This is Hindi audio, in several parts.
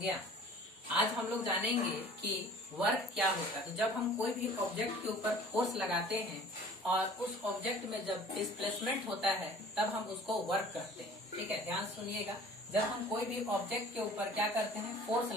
गया। आज हम लोग जानेंगे कि वर्क क्या होता है। तो जब हम कोई भी ऑब्जेक्ट के ऊपर फोर्स लगाते हैं और उस ऑब्जेक्ट में जब डिस्प्लेसमेंट होता है तब हम उसको वर्क कहते हैं। ठीक है, ध्यान सुनिएगा। जब हम कोई भी ऑब्जेक्ट के ऊपर क्या करते हैं, फोर्स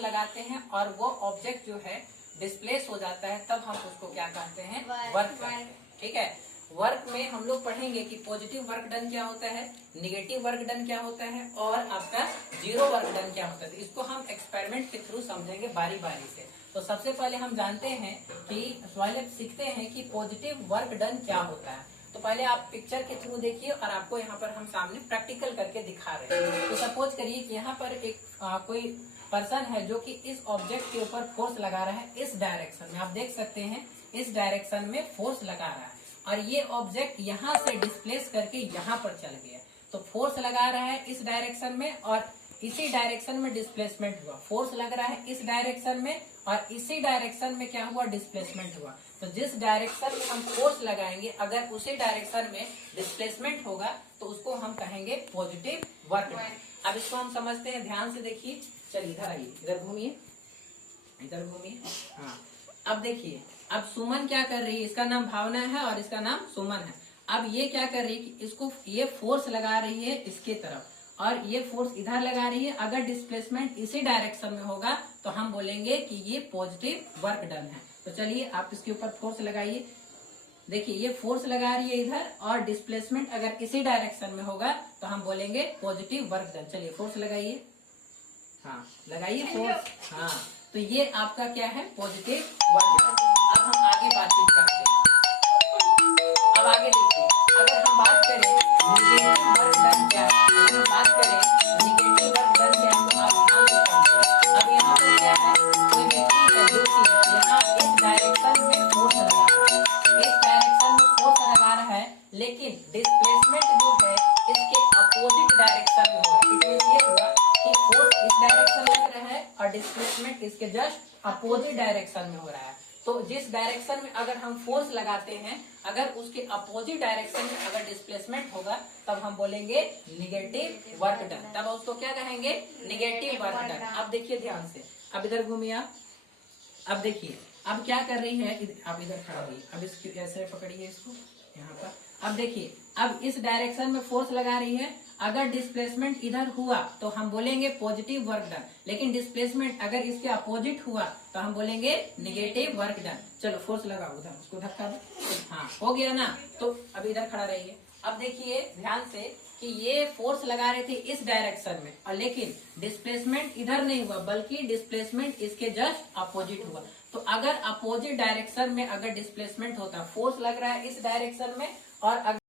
लगाते हैं और वो ऑब्जेक्ट जो है डिस्प्लेस हो जाता है तब हम उसको क्या कहते हैं, वर्क कहते हैं। ठीक है, वर्क में हम लोग पढ़ेंगे कि पॉजिटिव वर्क डन क्या होता है, निगेटिव वर्क डन क्या होता है और आपका जीरो वर्क डन क्या होता है। तो इसको हम एक्सपेरिमेंट के थ्रू समझेंगे बारी बारी से। तो सबसे पहले हम जानते हैं कि पहले सीखते हैं कि पॉजिटिव वर्क डन क्या होता है। तो पहले आप पिक्चर के थ्रू देखिए और आपको यहाँ पर हम सामने प्रैक्टिकल करके दिखा रहे हैं। तो सपोज करिए कि यहाँ पर एक कोई पर्सन है जो कि इस ऑब्जेक्ट के ऊपर फोर्स लगा रहा है। इस डायरेक्शन में आप देख सकते हैं, इस डायरेक्शन में फोर्स लगा रहा है और ये ऑब्जेक्ट यहाँ से डिस्प्लेस करके यहाँ पर चल गया। तो फोर्स लगा रहा है इस डायरेक्शन में और इसी डायरेक्शन में डिस्प्लेसमेंट हुआ। फोर्स लग रहा है इस डायरेक्शन में और इसी डायरेक्शन में क्या हुआ, डिस्प्लेसमेंट हुआ। तो जिस डायरेक्शन में हम फोर्स लगाएंगे अगर उसी डायरेक्शन में डिस्प्लेसमेंट होगा तो उसको हम कहेंगे पॉजिटिव वर्क डन। अब इसको हम समझते हैं, ध्यान से देखिए। चलिए इधर आइए, इधर घूमिए, इधर घूमिए। हाँ, अब देखिए, अब सुमन क्या कर रही है, इसका नाम भावना है और इसका नाम सुमन है। अब ये क्या कर रही है कि इसको ये फोर्स लगा रही है इसके तरफ और ये फोर्स इधर लगा रही है। अगर डिस्प्लेसमेंट इसी डायरेक्शन में होगा तो हम बोलेंगे कि ये पॉजिटिव वर्क डन है। तो चलिए आप इसके ऊपर फोर्स लगाइए। देखिए ये फोर्स लगा रही है इधर और डिस्प्लेसमेंट अगर इसी डायरेक्शन में होगा तो हम बोलेंगे पॉजिटिव वर्क डन। चलिए फोर्स लगाइए, हाँ लगाइए फोर्स। हाँ, तो ये आपका क्या है, पॉजिटिव वर्क डन। अब हम आगे बातचीत करते हैं। अब आगे देखिए, अगर हम बात करें निगेटिव वर्क डन क्या है, अगर हम बात करें निगेटिव वर्क डन क्या है तो आप ध्यान से समझिए। अब यहाँ पर क्या है, कोई व्यक्ति है जो कि यहाँ इस डायरेक्शन में फोर्स लगा रहा है, इस डायरेक्शन में फोर्स लगा रहा है, लेकिन डिस्प्लेसमेंट जो है इसके अपोजिट डायरेक्शन में हो रहा है। ये हुआ कि फोर्स इस डायरेक्शन लग रहा है और डिस्प्लेसमेंट इसके जस्ट अपोजिट डायरेक्शन में हो रहा है। तो जिस डायरेक्शन में अगर हम फोर्स लगाते हैं अगर उसके अपोजिट डायरेक्शन में अगर डिस्प्लेसमेंट होगा तब हम बोलेंगे निगेटिव वर्क डन। तब उसको क्या कहेंगे, निगेटिव वर्क डन। अब देखिए ध्यान से, अब इधर घूमिए आप। अब देखिए अब क्या कर रही है, आप इधर खड़ा रही, अब इसकी ऐसे पकड़िए इसको यहाँ पर। अब देखिए, अब इस डायरेक्शन में फोर्स लगा रही है, अगर डिस्प्लेसमेंट इधर हुआ तो हम बोलेंगे पॉजिटिव वर्क डन, लेकिन डिस्प्लेसमेंट अगर इसके अपोजिट हुआ तो हम बोलेंगे निगेटिव वर्क डन। चलो फोर्स लगाओ उधर, उसको धक्का दो। हाँ हो गया ना। तो अब इधर खड़ा रहिए। अब देखिए ध्यान से कि ये फोर्स लगा रहे थे इस डायरेक्शन में और लेकिन डिस्प्लेसमेंट इधर नहीं हुआ बल्कि डिस्प्लेसमेंट इसके जस्ट अपोजिट हुआ। तो अगर अपोजिट डायरेक्शन में अगर डिस्प्लेसमेंट होता, फोर्स लग रहा है इस डायरेक्शन में और